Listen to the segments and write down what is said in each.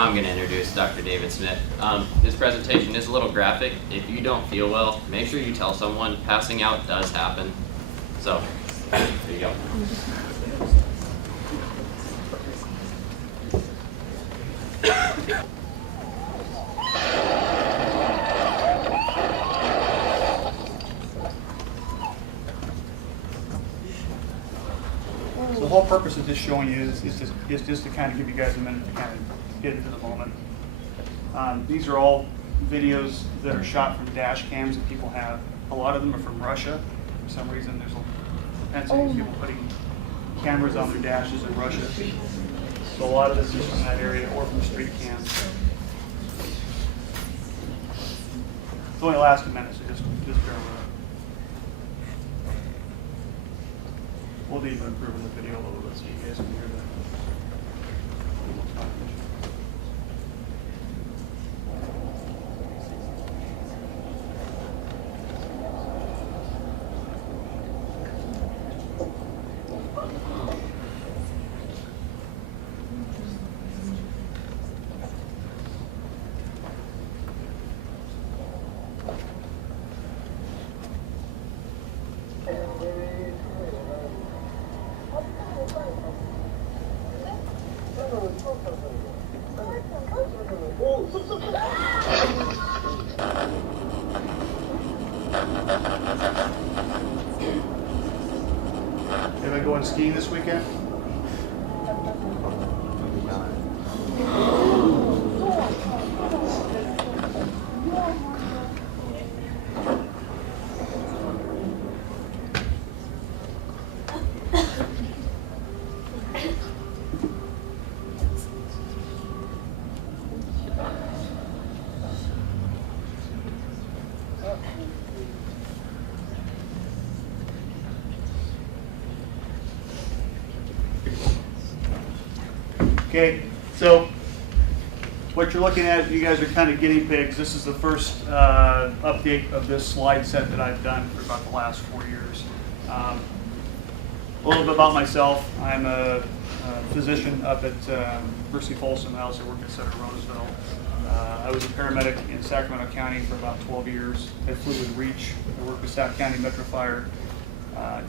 now I'm going to introduce Dr. David Smith. His presentation is a little graphic. If you don't feel well, make sure you tell someone. Passing out does happen. So, there you go. So the whole purpose of this showing you is just to kind of give you guys a minute to kind of get into the moment. These are all videos that are shot from dash cams that people have. A lot of them are from Russia. For some reason, there's a propensity of people putting cameras on their dashes in Russia. So a lot of this is from that area or from street cams. It's only last a minute, so just bear with it. We'll need to improve the video a little bit so you guys can hear that. Anybody going skiing this weekend? Okay, so what you're looking at, you guys are kind of guinea pigs. This is the first update of this slide set that I've done for about the last 4 years. A little bit about myself. I'm a physician up at Mercy Folsom. I also work at Center Roseville. I was a paramedic in Sacramento County for about 12 years. I flew with REACH. I worked with Sac County Metro Fire.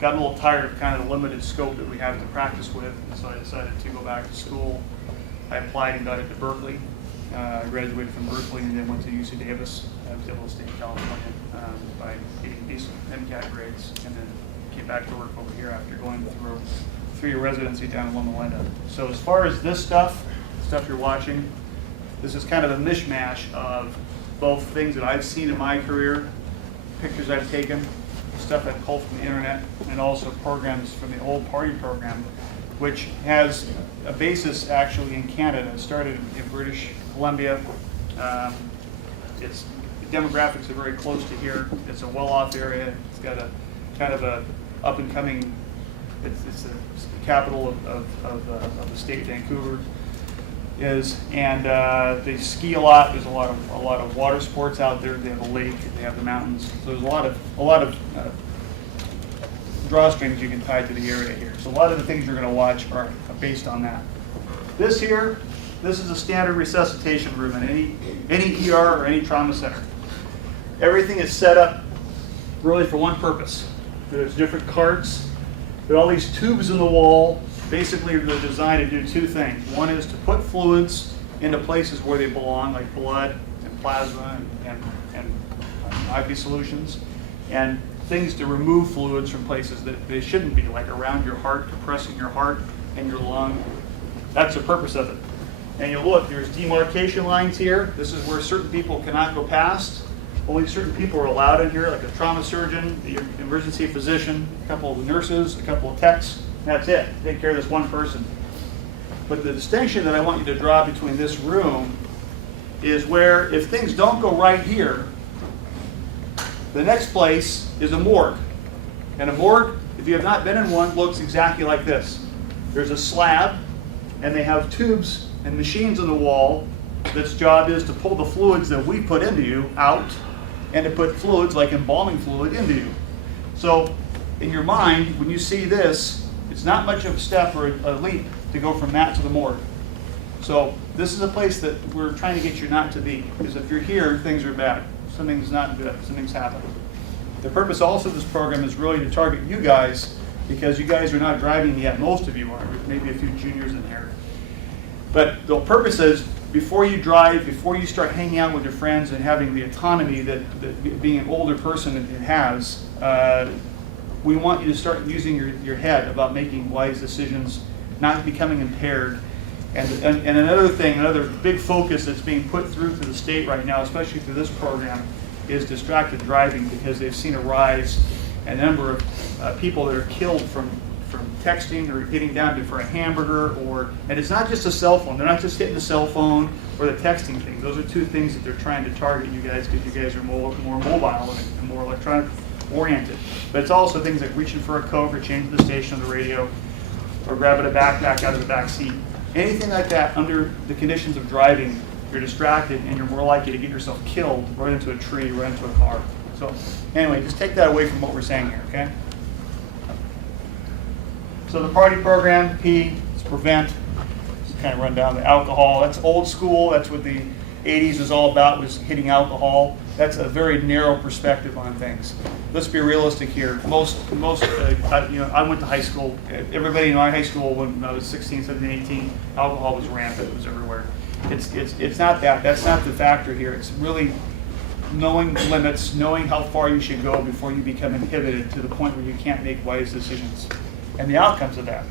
Got a little tired of kind of the limited scope that we have to practice with, and so I decided to go back to school. I applied and got into Berkeley. I graduated from Berkeley and then went to UC Davis. I was able to stay in California by getting decent MCAT grades, and then came back to work over here after going through a 3-year residency down in Loma Linda. So as far as this stuff you're watching, this is kind of a mishmash of both things that I've seen in my career, pictures I've taken, stuff I've pulled from the internet, and also programs from the old party program, which has a basis actually in Canada. It started in British Columbia. Its demographics are very close to here. It's a well-off area. It's got a kind of a up-and-coming, it's the capital of the state, Vancouver is, and they ski a lot. There's a lot of water sports out there. They have a lake. They have the mountains. So there's a lot of drawstrings you can tie to the area here. So a lot of the things you're going to watch are based on that. This is a standard resuscitation room in any ER or any trauma center. Everything is set up really for one purpose. There's different carts. There are all these tubes in the wall. Basically, they're designed to do two things. One is to put fluids into places where they belong, like blood and plasma and IV solutions, and things to remove fluids from places that they shouldn't be, like around your heart, compressing your heart and your lung. That's the purpose of it. And you look, there's demarcation lines here. This is where certain people cannot go past. Only certain people are allowed in here, like a trauma surgeon, the emergency physician, a couple of nurses, a couple of techs. That's it. Take care of this one person. But the distinction that I want you to draw between this room is where if things don't go right here, the next place is a morgue. And a morgue, if you have not been in one, looks exactly like this. There's a slab, and they have tubes and machines on the wall that's job is to pull the fluids that we put into you out and to put fluids like embalming fluid into you. So in your mind, when you see this, it's not much of a step or a leap to go from that to the morgue. So this is a place that we're trying to get you not to be, because if you're here, things are bad. Something's not good, something's happening. The purpose also of this program is really to target you guys, because you guys are not driving yet. Most of you are, maybe a few juniors in here. But the purpose is, before you drive, before you start hanging out with your friends and having the autonomy that being an older person it has, we want you to start using your head about making wise decisions, not becoming impaired. And another thing, another big focus that's being put through to the state right now, especially through this program, is distracted driving, because they've seen a rise in the number of people that are killed from texting or getting down to for a hamburger, and it's not just a cell phone. They're not just hitting the cell phone or the texting thing. Those are two things that they're trying to target you guys, because you guys are more mobile and more electronic oriented. But it's also things like reaching for a Coke or changing the station on the radio or grabbing a backpack out of the back seat. Anything like that under the conditions of driving, you're distracted and you're more likely to get yourself killed, run into a tree, run into a car. So anyway, just take that away from what we're saying here, okay? So the party program, P, is prevent. Just kind of run down the alcohol. That's old school. That's what the 80s was all about, was hitting alcohol. That's a very narrow perspective on things. Let's be realistic here. Most I went to high school. Everybody in my high school when I was 16, 17, 18, alcohol was rampant. It was everywhere. It's not that. That's not the factor here. It's really knowing limits, knowing how far you should go before you become inhibited to the point where you can't make wise decisions, and the outcomes of that.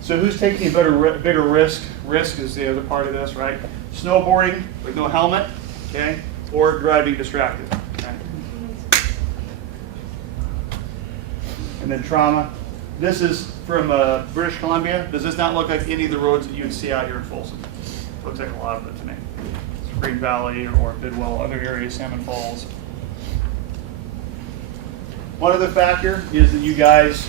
So who's taking a bigger risk? Risk is the other part of this, right? Snowboarding with no helmet, okay, or driving distracted. Okay? And then trauma. This is from British Columbia. Does this not look like any of the roads that you would see out here in Folsom? Looks like a lot of it to me. Green Valley or Bidwell, other areas, Salmon Falls. One other factor is that you guys,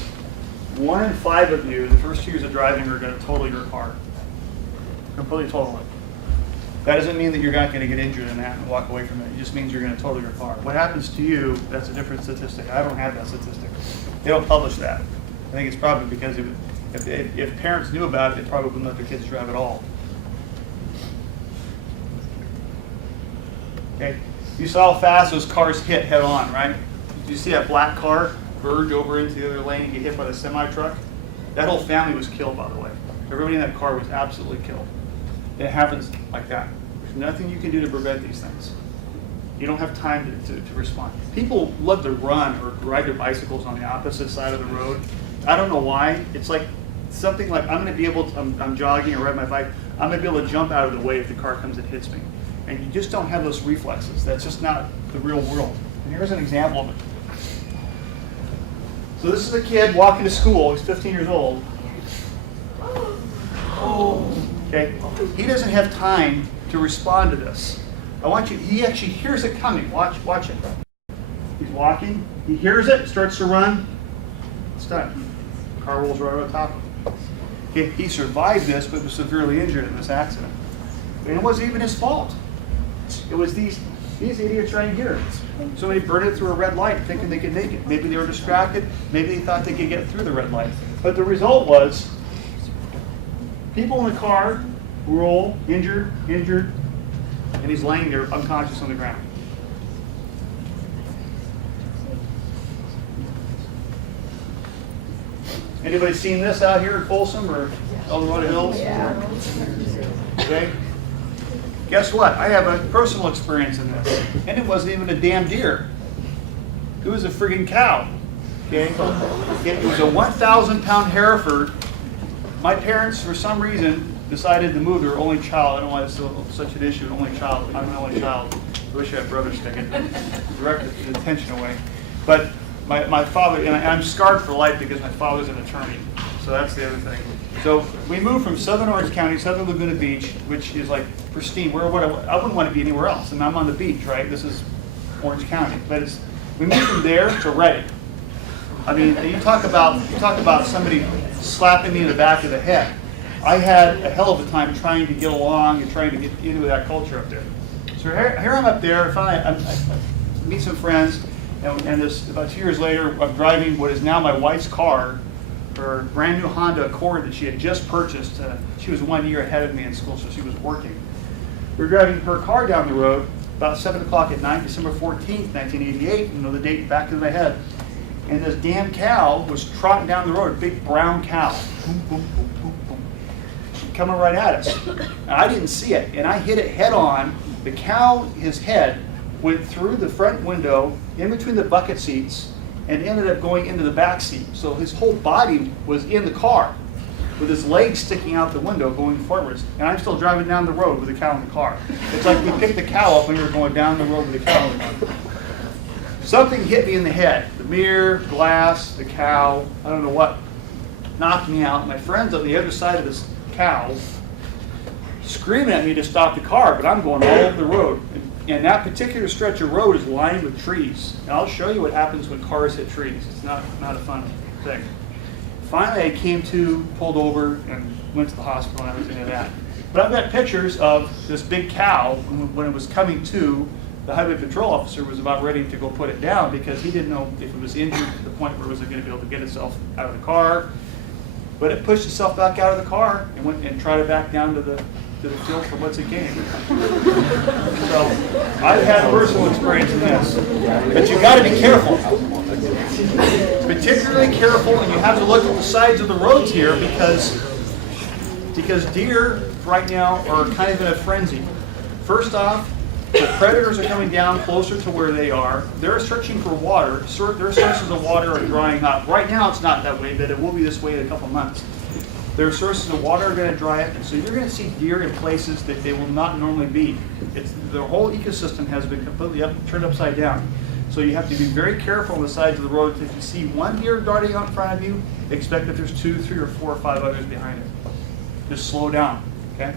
1 in 5 of you, the first 2 years of driving are going to total your car. Completely total it. That doesn't mean that you're not going to get injured in that and walk away from it. It just means you're going to total your car. What happens to you, that's a different statistic. I don't have that statistic. They don't publish that. I think it's probably because if parents knew about it, they probably wouldn't let their kids drive at all. Okay. You saw how fast those cars hit head on, right? Did you see that black car verge over into the other lane and get hit by the semi-truck? That whole family was killed, by the way. Everybody in that car was absolutely killed. It happens like that. There's nothing you can do to prevent these things. You don't have time to respond. People love to run or ride their bicycles on the opposite side of the road. I don't know why. It's like something like I'm going to be able to, I'm jogging or riding my bike, I'm going to be able to jump out of the way if the car comes and hits me. And you just don't have those reflexes. That's just not the real world. And here's an example of it. So this is a kid walking to school. He's 15 years old. Okay, he doesn't have time to respond to this. I want you, he actually hears it coming. Watch it. He's walking, he hears it, starts to run, it's done. Car rolls right over top of him. Okay, he survived this, but was severely injured in this accident. And it wasn't even his fault. It was these idiots right here. Somebody burned it through a red light thinking they could make it. Maybe they were distracted, maybe they thought they could get through the red light. But the result was, people in the car were all injured, and he's laying there unconscious on the ground. Anybody seen this out here in Folsom or Eldorado Hills? Yeah. Okay. Guess what? I have a personal experience in this, and it wasn't even a damn deer. It was a friggin' cow. Okay. It was a 1,000-pound Hereford. My parents, for some reason, decided to move their only child. I don't know why it's still such an issue, only child. I'm an only child. I wish I had brothers that could direct the attention away. But my father, and I'm scarred for life because my father's an attorney. So that's the other thing. So we moved from Southern Orange County, Southern Laguna Beach, which is like pristine. I wouldn't want to be anywhere else. And I'm on the beach, right? This is Orange County. But we moved from there to Redding. I mean, you talk about somebody slapping me in the back of the head. I had a hell of a time trying to get along and trying to get into that culture up there. So here I'm up there. I meet some friends, and this about 2 years later, I'm driving what is now my wife's car her brand new Honda Accord that she had just purchased. She was 1 year ahead of me in school, so she was working. We were driving her car down the road about 7 o'clock at night, December 14th, 1988. You know the date back in my head. And this damn cow was trotting down the road, a big brown cow. Boom, boom, boom, boom, boom. Coming right at us. And I didn't see it, and I hit it head on. The cow, his head, went through the front window, in between the bucket seats, and ended up going into the back seat. So his whole body was in the car, with his legs sticking out the window going forwards. And I'm still driving down the road with the cow in the car. It's like we picked the cow up when we were going down the road with the cow in the car. Something hit me in the head. The mirror, glass, the cow, I don't know what, knocked me out. My friend's on the other side of this cow, screaming at me to stop the car, but I'm going all over the road. And that particular stretch of road is lined with trees. And I'll show you what happens when cars hit trees. It's not a fun thing. Finally, I came to, pulled over, and went to the hospital and everything like that. But I've got pictures of this big cow when it was coming to. The highway patrol officer was about ready to go put it down because he didn't know if it was injured to the point where it was going to be able to get itself out of the car. But it pushed itself back out of the car and went and tried it back down to the field from whence it came. So I've had personal experience in this. But you've got to be careful. Particularly careful, and you have to look at the sides of the roads here because deer right now are kind of in a frenzy. First off, the predators are coming down closer to where they are. They're searching for water. Their sources of water are drying up. Right now it's not that way, but it will be this way in a couple months. Their sources of water are going to dry up, and so you're going to see deer in places that they will not normally be. Their whole ecosystem has been completely turned upside down. So you have to be very careful on the sides of the road. If you see one deer darting out in front of you, expect that there's 2, 3, or 4 or 5 others behind it. Just slow down, okay?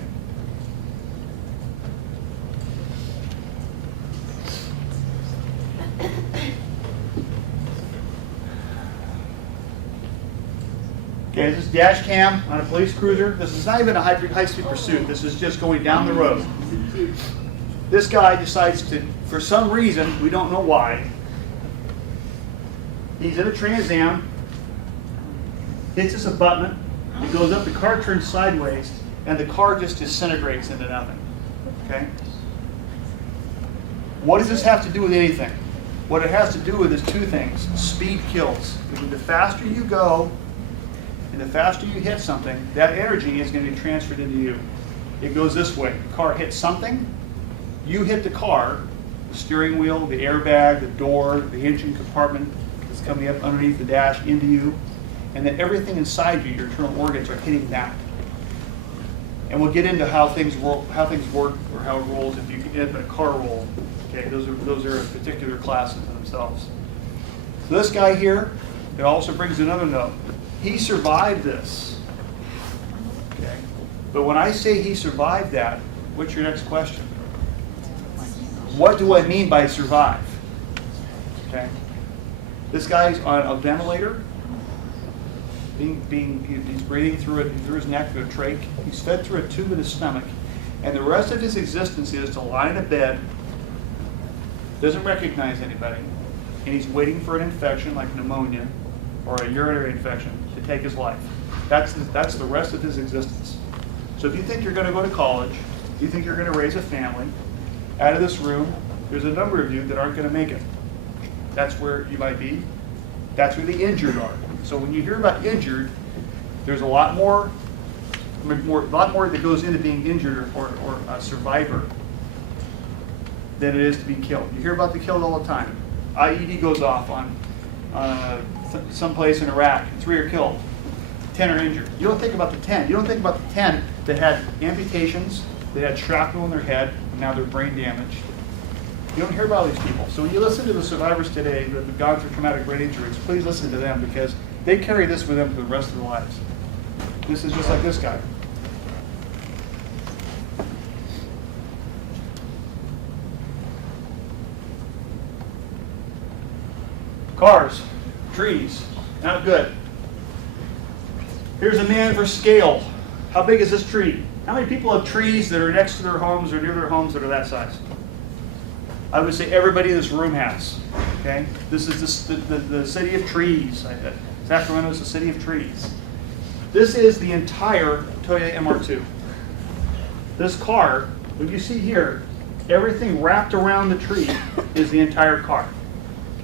Okay, this is dash cam on a police cruiser. This is not even a high-speed pursuit. This is just going down the road. This guy decides to, for some reason, we don't know why, he's in a Trans Am, hits this abutment, it goes up, the car turns sideways, and the car just disintegrates into nothing. Okay? What does this have to do with anything? What it has to do with is 2 things. Speed kills. The faster you go, and the faster you hit something, that energy is going to be transferred into you. It goes this way. The car hits something, you hit the car, the steering wheel, the airbag, the door, the engine compartment that's coming up underneath the dash into you, and then everything inside you, your internal organs, are hitting that. And we'll get into how things work or how it rolls if you end up in a car roll. Okay, those are a particular class unto themselves. So this guy here, it also brings another note. He survived this. Okay, but when I say he survived that, what's your next question? What do I mean by survive? Okay, this guy's on a ventilator. He's breathing through his neck, through a trach. He's fed through a tube in his stomach, and the rest of his existence is to lie in a bed, doesn't recognize anybody, and he's waiting for an infection like pneumonia or a urinary infection to take his life. That's the rest of his existence. So if you think you're going to go to college, you think you're going to raise a family, out of this room, there's a number of you that aren't going to make it. That's where you might be. That's where the injured are. So when you hear about injured, there's a lot more that goes into being injured or a survivor than it is to be killed. You hear about the killed all the time. IED goes off on someplace in Iraq, 3 are killed, 10 are injured. You don't think about the 10. You don't think about the 10 that had amputations, that had shrapnel in their head, and now they're brain damaged. You don't hear about these people. So when you listen to the survivors today that have gone through traumatic brain injuries, please listen to them because they carry this with them for the rest of their lives. This is just like this guy. Cars, trees, not good. Here's a man for scale. How big is this tree? How many people have trees that are next to their homes or near their homes that are that size? I would say everybody in this room has. Okay, this is the city of trees. It's Sacramento is the city of trees. This is the entire Toyota MR2. This car, what you see here, everything wrapped around the tree is the entire car.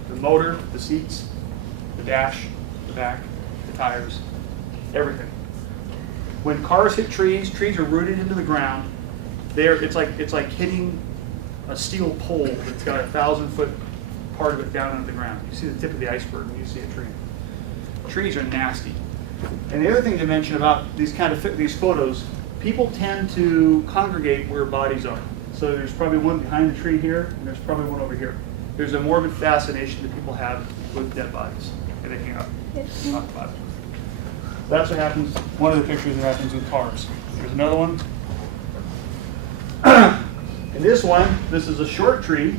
The motor, the seats, the dash, the back, the tires, everything. When cars hit trees, trees are rooted into the ground. It's like hitting a steel pole that's got a 1,000-foot part of it down into the ground. You see the tip of the iceberg when you see a tree. Trees are nasty. And the other thing to mention about these photos, people tend to congregate where bodies are. So there's probably one behind the tree here, and there's probably one over here. There's a morbid fascination that people have with dead bodies, and they hang out, talk about it. That's what happens, one of the pictures that happens with cars. There's another one. In this one, this is a short tree.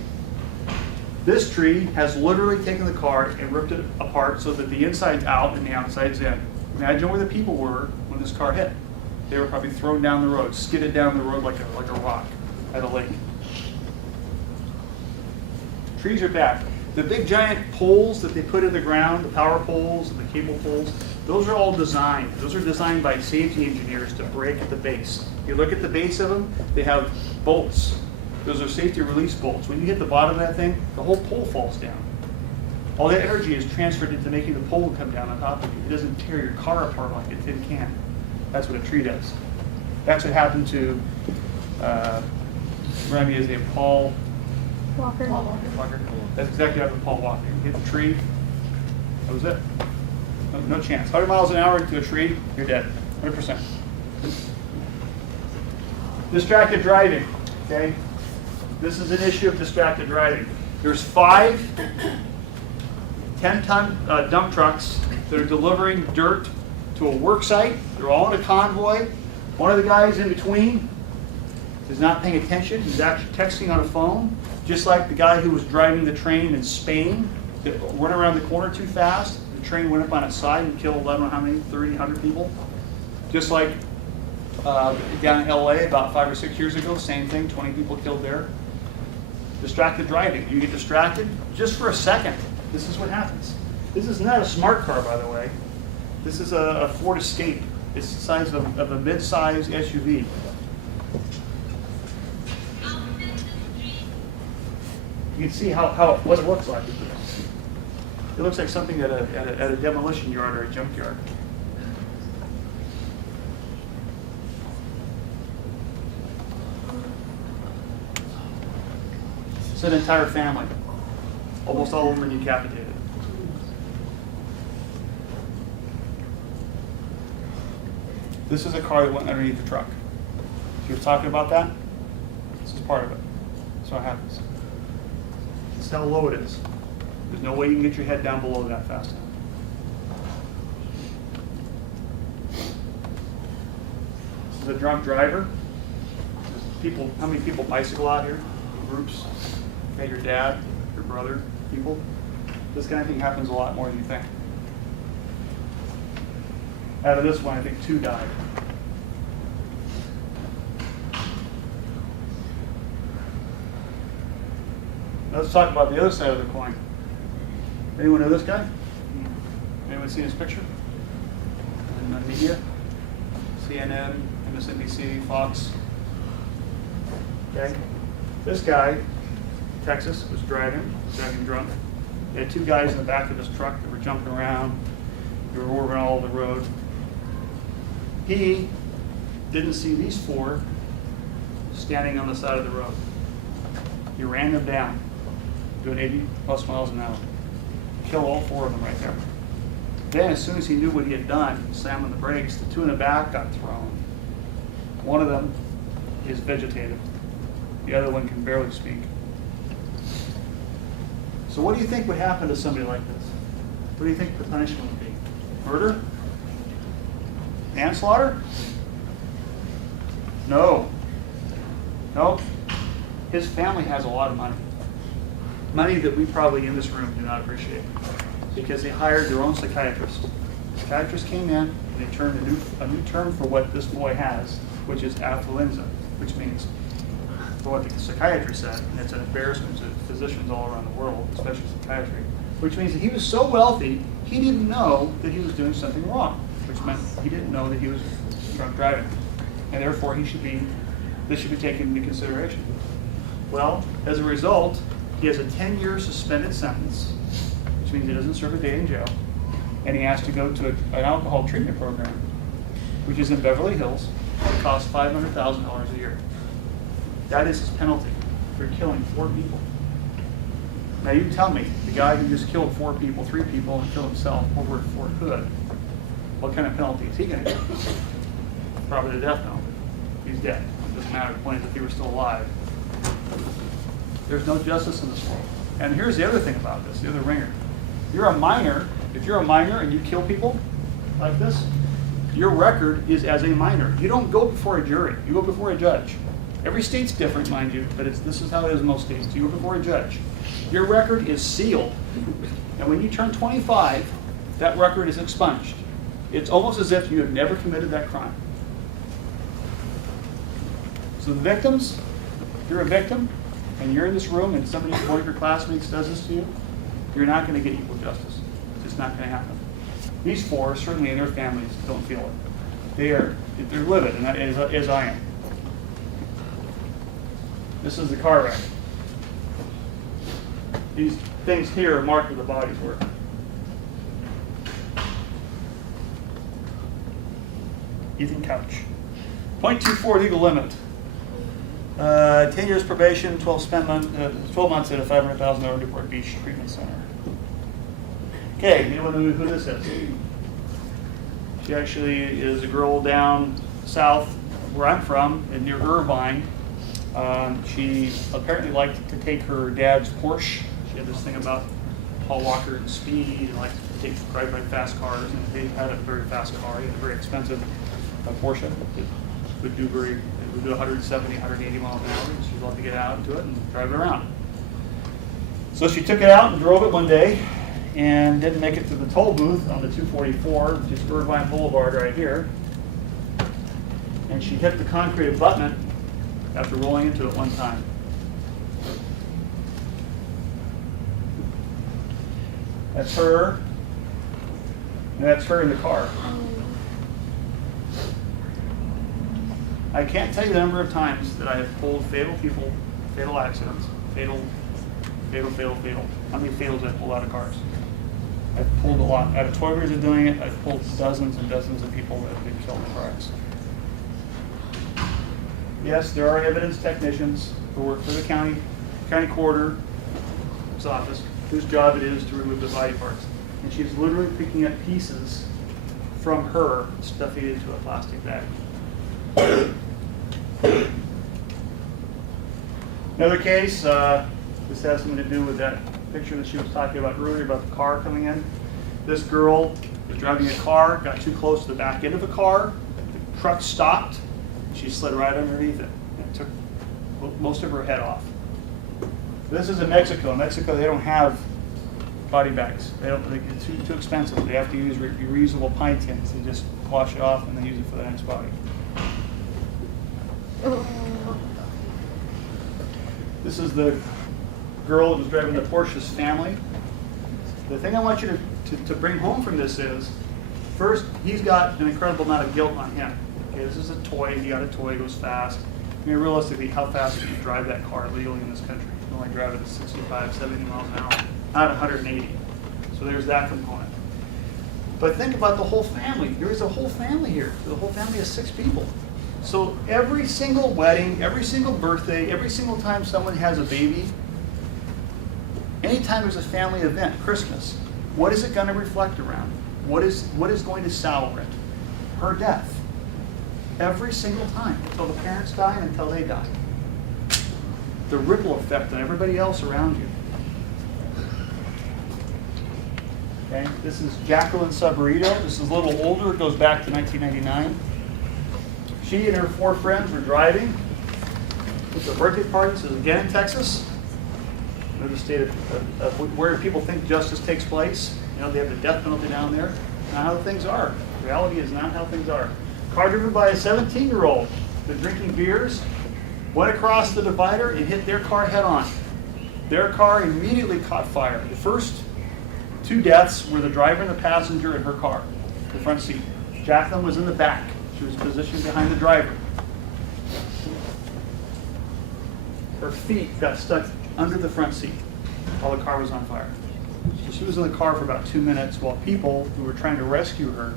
This tree has literally taken the car and ripped it apart so that the inside's out and the outside's in. Imagine where the people were when this car hit. They were probably thrown down the road, skidded down the road like a rock at a lake. Trees are bad. The big giant poles that they put in the ground, the power poles and the cable poles, those are all designed. Those are designed by safety engineers to break at the base. You look at the base of them, they have bolts. Those are safety release bolts. When you hit the bottom of that thing, the whole pole falls down. All that energy is transferred into making the pole come down on top of you. It doesn't tear your car apart like a tin can. That's what a tree does. That's what happened to, remind me his name, Paul Walker. Walker. That's exactly what happened to Paul Walker. He hit the tree, that was it. No chance. 100 miles an hour into a tree, you're dead, 100%. Distracted driving, okay? This is an issue of distracted driving. There's 5 10-ton dump trucks that are delivering dirt to a work site. They're all in a convoy. One of the guys in between is not paying attention. He's actually texting on a phone, just like the guy who was driving the train in Spain that went around the corner too fast. The train went up on its side and killed, I don't know how many, 30, 100 people. Just like down in LA about 5 or 6 years ago, same thing, 20 people killed there. Distracted driving. You get distracted just for a second. This is what happens. This is not a smart car, by the way. This is a Ford Escape. It's the size of a mid-size SUV. You can see what it looks like. It looks like something at a demolition yard or a junkyard. It's an entire family. Almost all of them are decapitated. This is a car that went underneath the truck. She was talking about that. This is part of it. That's what happens. This is how low it is. There's no way you can get your head down below that fast enough. This is a drunk driver. People, how many people bicycle out here in groups? Okay, your dad, your brother, people. This kind of thing happens a lot more than you think. Out of this one, I think 2 died. Let's talk about the other side of the coin. Anyone know this guy? Anyone seen his picture? In the media? CNN, MSNBC, Fox. Okay. This guy, Texas, was driving drunk. They had 2 guys in the back of his truck that were jumping around. They were moving all over the road. He didn't see these 4 standing on the side of the road. He ran them down, doing 80 plus miles an hour. Killed all 4 of them right there. Then, as soon as he knew what he had done, he slammed on the brakes. The 2 in the back got thrown. One of them is vegetative. The other one can barely speak. So what do you think would happen to somebody like this? What do you think the punishment would be? Murder? Manslaughter? No. No. His family has a lot of money. Money that we probably in this room do not appreciate. Because they hired their own psychiatrist. The psychiatrist came in and they turned a new term for what this boy has, which is affluenza, which means, for what the psychiatrist said, and it's an embarrassment to physicians all around the world, especially psychiatry, which means that he was so wealthy, he didn't know that he was doing something wrong, which meant he didn't know that he was drunk driving. And therefore, this should be taken into consideration. Well, as a result, he has a 10-year suspended sentence, which means he doesn't serve a day in jail, and he has to go to an alcohol treatment program, which is in Beverly Hills. It costs $500,000 a year. That is his penalty for killing 4 people. Now you tell me, the guy who just killed 4 people, 3 people, and killed himself over at Fort Hood, what kind of penalty is he going to get? Probably the death penalty. He's dead. It doesn't matter. The point is if he were still alive. There's no justice in this world. And here's the other thing about this, the other ringer. You're a minor. If you're a minor and you kill people like this, your record is as a minor. You don't go before a jury. You go before a judge. Every state's different, mind you, but this is how it is in most states. You go before a judge. Your record is sealed. And when you turn 25, that record is expunged. It's almost as if you have never committed that crime. So the victims, if you're a victim and you're in this room and somebody, one of your classmates does this to you, you're not going to get equal justice. It's just not going to happen. These 4, certainly in their families, don't feel it. They're livid, and as I am. This is the car wreck. These things here are marked where the bodies were. Ethan Couch. 0.24 legal limit. 10 years probation, 12 months at a $500,000 Newport Beach Treatment Center. Okay, anyone know who this is? She actually is a girl down south where I'm from, near Irvine. She apparently liked to take her dad's Porsche. She had this thing about Paul Walker and speed and liked to drive by fast cars. And they had a very fast car. He had a very expensive Porsche. It would do 170, 180 miles an hour. And she'd love to get out into it and drive it around. So she took it out and drove it one day and didn't make it to the toll booth on the 244, which is Irvine Boulevard right here. And she hit the concrete abutment after rolling into it one time. That's her, and that's her in the car. I can't tell you the number of times that I have pulled fatal people, fatal accidents, fatal. How many fatals I've pulled out of cars? I've pulled a lot. Out of 12 years of doing it, I've pulled dozens and dozens of people that have been killed in car accidents. Yes, there are evidence technicians who work for the county coroner's office, whose job it is to remove the body parts. And she's literally picking up pieces from her, stuffing it into a plastic bag. Another case, this has something to do with that picture that she was talking about earlier about the car coming in. This girl was driving a car, got too close to the back end of a car, the truck stopped, she slid right underneath it and took most of her head off. This is in Mexico. In Mexico, they don't have body bags. It's too expensive. They have to use reusable pine tins. They just wash it off and then use it for the next body. This is the girl that was driving the Porsche's family. The thing I want you to bring home from this is, first, he's got an incredible amount of guilt on him. Okay, this is a toy. He got a toy. It goes fast. I mean, realistically, how fast can you drive that car legally in this country? You can only drive it at 65, 70 miles an hour, not 180. So there's that component. But think about the whole family. There's a whole family here. The whole family is 6 people. So every single wedding, every single birthday, every single time someone has a baby, anytime there's a family event, Christmas, what is it going to reflect around? What is going to sour it? Her death. Every single time, until the parents die and until they die. The ripple effect on everybody else around you. Okay, this is Jacqueline Sabarito. This is a little older. It goes back to 1999. She and her 4 friends were driving. It's a birthday party. This is again in Texas. Another state of where people think justice takes place. You know, they have the death penalty down there. Not how things are. Reality is not how things are. Car driven by a 17-year-old. They're drinking beers, went across the divider and hit their car head on. Their car immediately caught fire. The first 2 deaths were the driver and the passenger in her car, the front seat. Jacqueline was in the back. She was positioned behind the driver. Her feet got stuck under the front seat while the car was on fire. So she was in the car for about 2 minutes while people who were trying to rescue her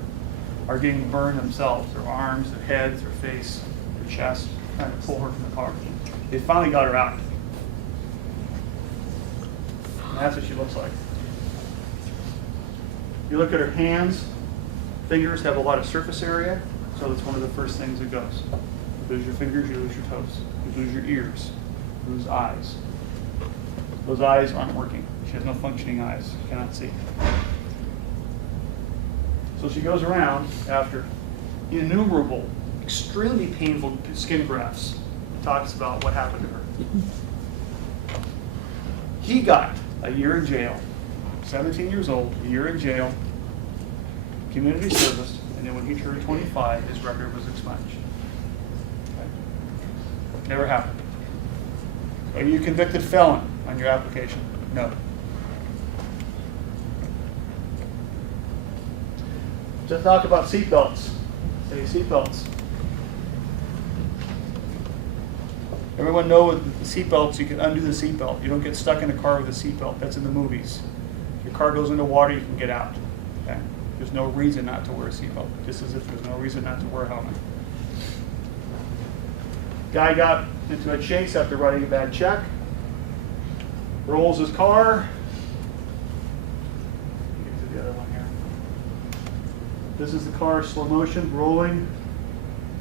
are getting burned themselves, their arms, their heads, their face, their chest, trying to pull her from the car. They finally got her out. And that's what she looks like. You look at her hands, fingers have a lot of surface area, so that's one of the first things that goes. You lose your fingers, you lose your toes. You lose your ears, you lose eyes. Those eyes aren't working. She has no functioning eyes, she cannot see. So she goes around after innumerable, extremely painful skin grafts, talks about what happened to her. He got a year in jail, 17 years old, a year in jail, community service, and then when he turned 25, his record was expunged. Okay. Never happened. Are you a convicted felon on your application? No. Let's talk about seatbelts. Any seatbelts? Everyone knows with the seatbelts, you can undo the seatbelt. You don't get stuck in a car with a seatbelt. That's in the movies. Your car goes into water, you can get out. Okay? There's no reason not to wear a seatbelt, just as if there's no reason not to wear a helmet. Guy got into a chase after writing a bad check. Rolls his car. Get to the other one here. This is the car, slow motion, rolling.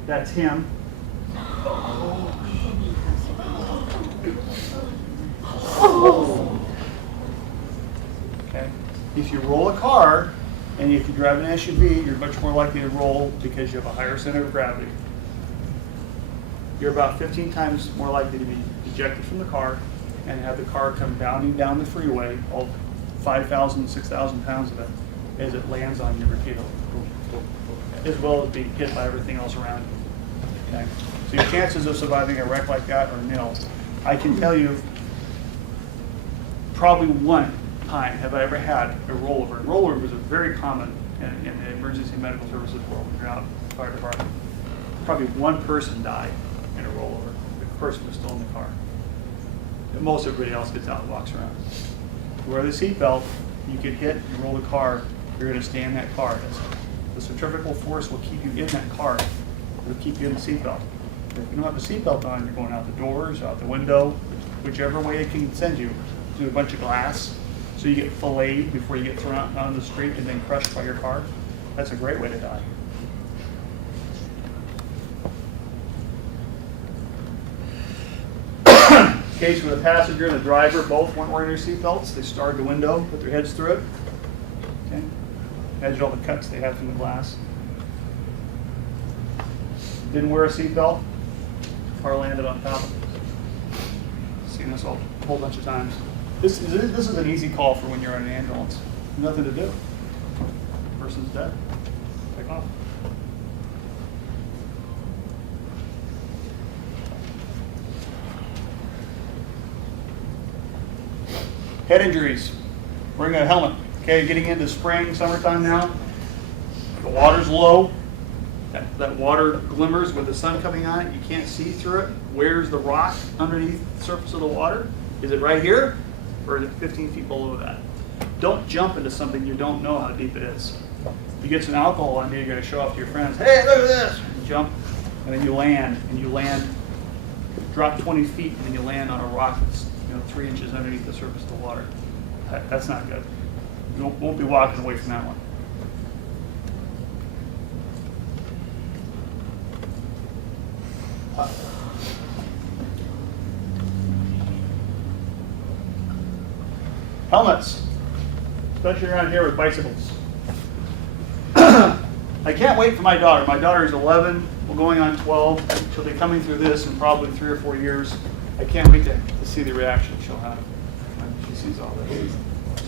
That's him. Okay. If you roll a car, and if you drive an SUV, you're much more likely to roll because you have a higher center of gravity. You're about 15 times more likely to be ejected from the car and have the car come bounding down the freeway, all 5,000, 6,000 pounds of it, as it lands on you repeatedly, as well as being hit by everything else around you. Okay? So your chances of surviving a wreck like that are nil. I can tell you, probably one time have I ever had a rollover. And rollovers are very common in the emergency medical services world when you're out in the fire department. Probably one person died in a rollover. The person was still in the car. And most everybody else gets out and walks around. Wear the seatbelt, you get hit, you roll the car, you're going to stay in that car. The centrifugal force will keep you in that car. It'll keep you in the seatbelt. If you don't have a seatbelt on, you're going out the doors, out the window, whichever way it can send you, through a bunch of glass, so you get filleted before you get thrown out on the street and then crushed by your car. That's a great way to die. Case where the passenger and the driver both weren't wearing their seatbelts. They starred the window, put their heads through it. Okay. Imagine all the cuts they have from the glass. Didn't wear a seatbelt. Car landed on top of it. Seen this a whole bunch of times. This is an easy call for when you're in an ambulance. Nothing to do. The person's dead. Take off. Head injuries. Wearing a helmet. Okay, getting into spring, summertime now. The water's low. That water glimmers with the sun coming on it. You can't see through it. Where's the rock underneath the surface of the water? Is it right here? Or is it 15 feet below that? Don't jump into something you don't know how deep it is. If you get some alcohol on you, you're going to show off to your friends, hey, look at this! You jump, and then you land, drop 20 feet, and then you land on a rock that's 3 inches underneath the surface of the water. That's not good. You won't be walking away from that one. Helmets, especially around here with bicycles. I can't wait for my daughter. My daughter is 11, we're going on 12. She'll be coming through this in probably 3 or 4 years. I can't wait to see the reaction she'll have when she sees all this.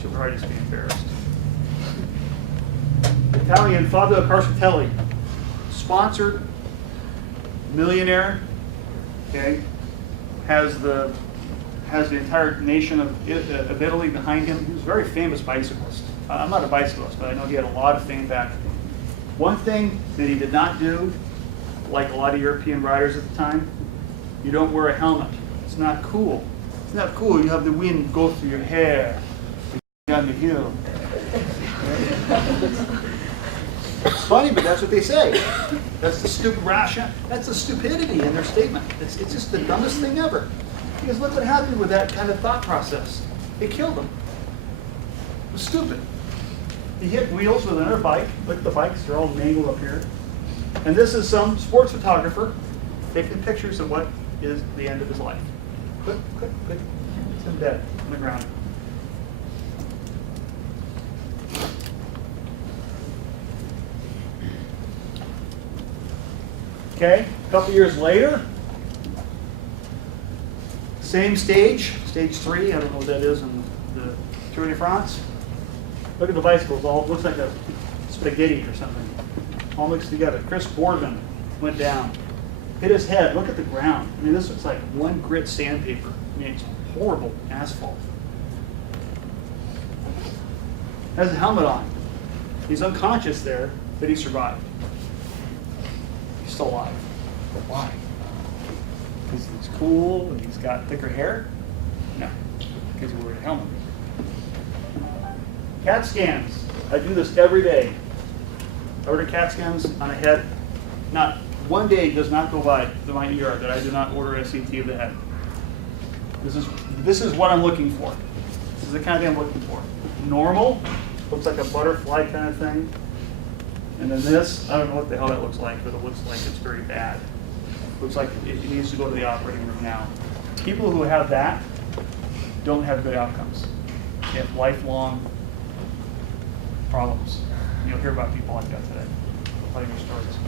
She'll probably just be embarrassed. Italian Fabio Carcitelli, sponsored millionaire, okay, has the has the entire nation of Italy behind him. He was a very famous bicyclist. I'm not a bicyclist, but I know he had a lot of fame back. One thing that he did not do, like a lot of European riders at the time, you don't wear a helmet. It's not cool. It's not cool. You have the wind go through your hair down the hill. It's funny, but that's what they say. That's the That's the stupidity in their statement. It's just the dumbest thing ever. Because look what happened with that kind of thought process. It killed him. It was stupid. He hit wheels with another bike. Look at the bikes, they're all mangled up here. And this is some sports photographer taking pictures of what is the end of his life. Click, click, click. It's him dead on the ground. Okay, a couple years later, same stage 3, I don't know what that is in the Tour de France. Look at the bicycles, all looks like a spaghetti or something. All mixed together. Chris Boardman went down, hit his head, look at the ground. I mean, this looks like one grit sandpaper. I mean, it's horrible asphalt. Has a helmet on. He's unconscious there, but he survived. He's still alive. But why? Because he's cool and he's got thicker hair? No, because he wore a helmet. CAT scans. I do this every day. I order CAT scans on a head. Not one day does not go by to my ER that I do not order a CT of the head. This is what I'm looking for. This is the kind of thing I'm looking for. Normal, looks like a butterfly kind of thing. And then this, I don't know what the hell that looks like, but it looks like it's very bad. Looks like it needs to go to the operating room now. People who have that don't have good outcomes. They have lifelong problems. You'll hear about people like that today. I'll tell you stories.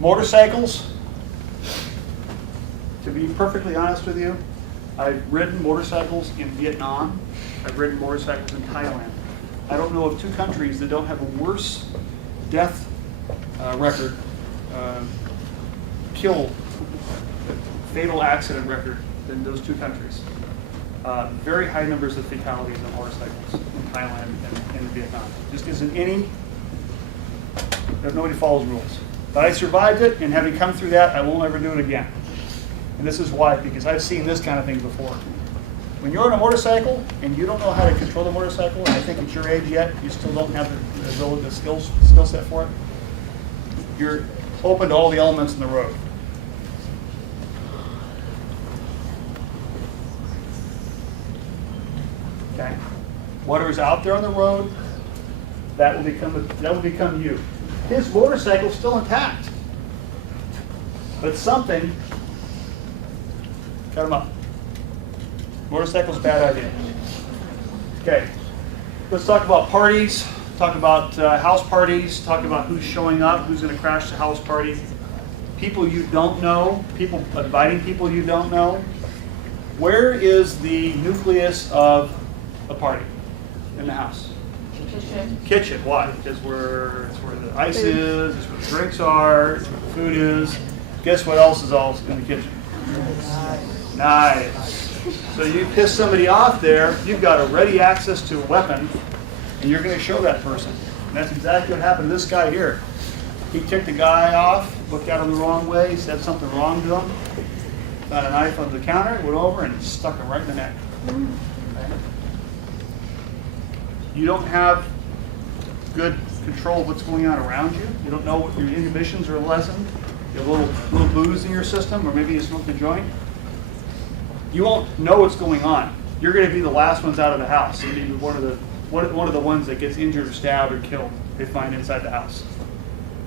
Motorcycles. To be perfectly honest with you, I've ridden motorcycles in Vietnam. I've ridden motorcycles in Thailand. I don't know of two countries that don't have a worse death record, fatal accident record than those two countries. Very high numbers of fatalities on motorcycles in Thailand and in Vietnam. Just isn't any, nobody follows rules. But I survived it, and having come through that, I won't ever do it again. And this is why, because I've seen this kind of thing before. When you're on a motorcycle and you don't know how to control the motorcycle, and I think at your age yet, you still don't have the ability, the skill set for it, you're open to all the elements in the road. Okay? Whatever's out there on the road, that will become you. His motorcycle's still intact, but something cut him up. Motorcycle's a bad idea. Okay, let's talk about parties, talk about house parties, talk about who's showing up, who's going to crash the house party, people you don't know, people inviting people you don't know. Where is the nucleus of a party in the house? Kitchen. Why? Because it's where the ice is, it's where the drinks are, it's where the food is. Guess what else is all in the kitchen? Knives. So you piss somebody off there, you've got a ready access to a weapon, and you're going to show that person. And that's exactly what happened to this guy here. He ticked the guy off, looked at him the wrong way, said something wrong to him, got a knife on the counter, went over and stuck him right in the neck. Okay. You don't have good control of what's going on around you. You don't know what your inhibitions are lessened. You have a little booze in your system, or maybe you smoked a joint. You won't know what's going on. You're going to be the last ones out of the house. You're going to be one of the ones that gets injured or stabbed or killed. They find inside the house.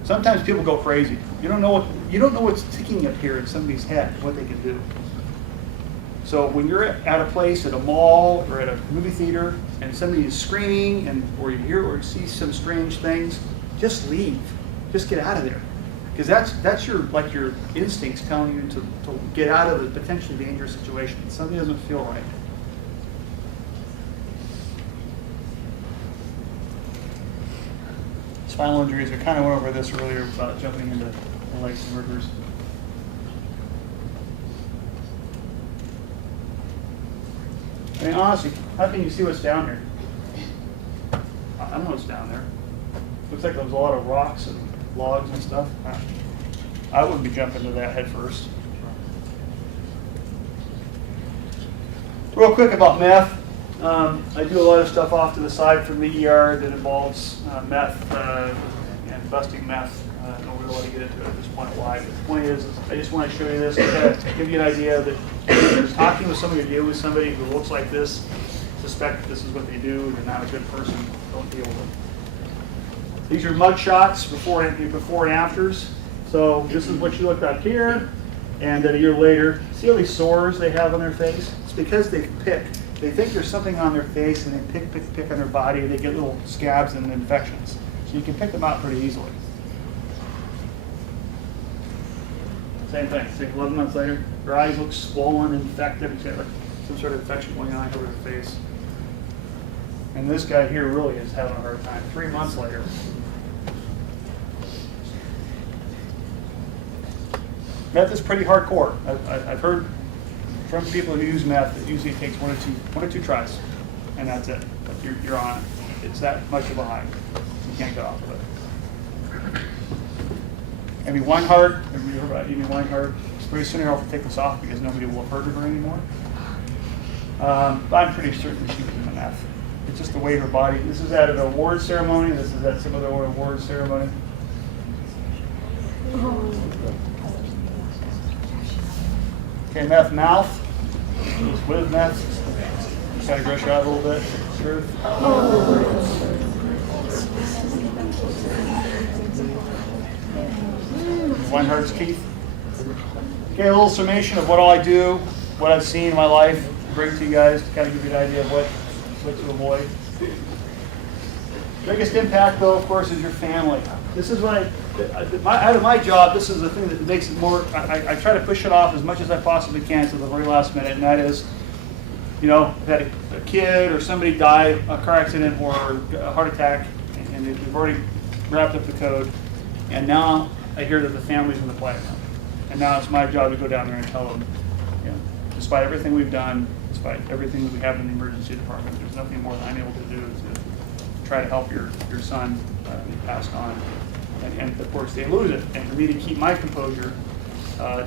Sometimes people go crazy. You don't know what's ticking up here in somebody's head, what they can do. So when you're at a place, at a mall or at a movie theater, and somebody is screaming, or you hear or see some strange things, just leave. Just get out of there, because that's your instincts telling you to get out of a potentially dangerous situation. Something doesn't feel right. Spinal injuries. I kind of went over this earlier about jumping into the legs and rivers. mean, honestly, how can you see what's down here? I don't know what's down there. Looks like there's a lot of rocks and logs and stuff. I wouldn't be jumping into that head first. Real quick about meth. I do a lot of stuff off to the side from the ER that involves meth and busting meth. I don't really want to get into it at this point why, but the point is I just want to show you this to kind of give you an idea that if you're talking with somebody or dealing with somebody who looks like this, suspect this is what they do, they're not a good person, don't deal with them. These are mug shots before and afters. So this is what you looked up here, and then a year later, see all these sores they have on their face? It's because they pick. They think there's something on their face, and they pick on their body, and they get little scabs and infections. So you can pick them out pretty easily. Same thing. See, 11 months later, their eyes look swollen, infected. It's got like some sort of infection going on over their face. And this guy here really is having a hard time. 3 months later. Meth is pretty hardcore. I've heard from people who use meth, it usually takes one or two tries, and that's it. But you're on it. It's that much of a high. You can't get off of it. Amy Weinhardt, have you heard about Amy Weinhardt? Pretty soon I'll have to take this off because nobody will have heard of her anymore. But I'm pretty certain she was in the meth. It's just the way her body. This is at an award ceremony. This is at some other award ceremony. Okay, meth mouth. It's with meth. Kind of gross you out a little bit. Sure. Weinhardt's teeth. Okay, a little summation of what all I do, what I've seen in my life, bring to you guys to kind of give you an idea of what to avoid. Biggest impact, though, of course, is your family. This is what out of my job, this is the thing that makes it more, I try to push it off as much as I possibly can to the very last minute, and that is, you know, that a kid or somebody died, a car accident or a heart attack, and they've already wrapped up the code, and now I hear that the family's in the play. And now it's my job to go down there and tell them, you know, despite everything we've done, despite everything that we have in the emergency department, there's nothing more that I'm able to do to try to help your son be passed on. And of course, they lose it. And for me to keep my composure,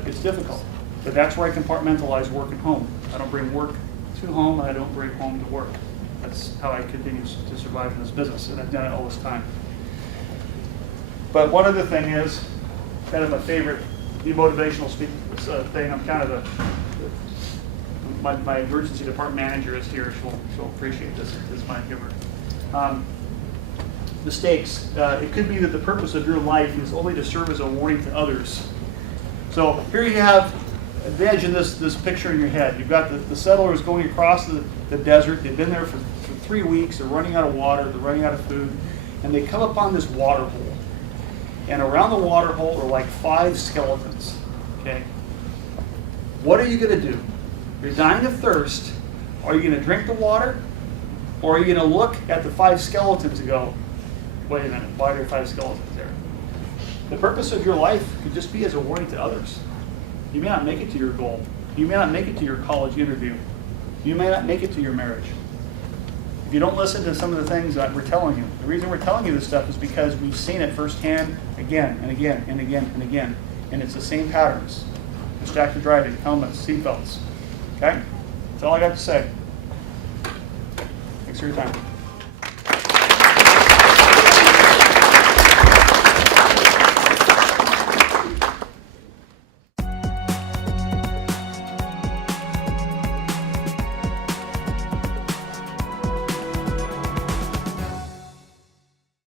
it's difficult. But that's where I compartmentalize work and home. I don't bring work to home, and I don't bring home to work. That's how I continue to survive in this business, and I've done it all this time. But one other thing is, kind of my favorite motivational thing. I'm kind of my emergency department manager is here. She'll appreciate this. It's my humor. Mistakes. It could be that the purpose of your life is only to serve as a warning to others. So here you have, imagine this picture in your head. You've got the settlers going across the desert. They've been there for 3 weeks. They're running out of water. They're running out of food. And they come upon this water hole. And around the water hole are like 5 skeletons. Okay? What are you going to do? You're dying of thirst. Are you going to drink the water? Or are you going to look at the 5 skeletons and go, wait a minute, why are there 5 skeletons there? The purpose of your life could just be as a warning to others. You may not make it to your goal. You may not make it to your college interview. You may not make it to your marriage. If you don't listen to some of the things that we're telling you, the reason we're telling you this stuff is because we've seen it firsthand again and again and again and again. And it's the same patterns. Distracted driving, helmets, seatbelts. Okay? That's all I got to say. Thanks for your time.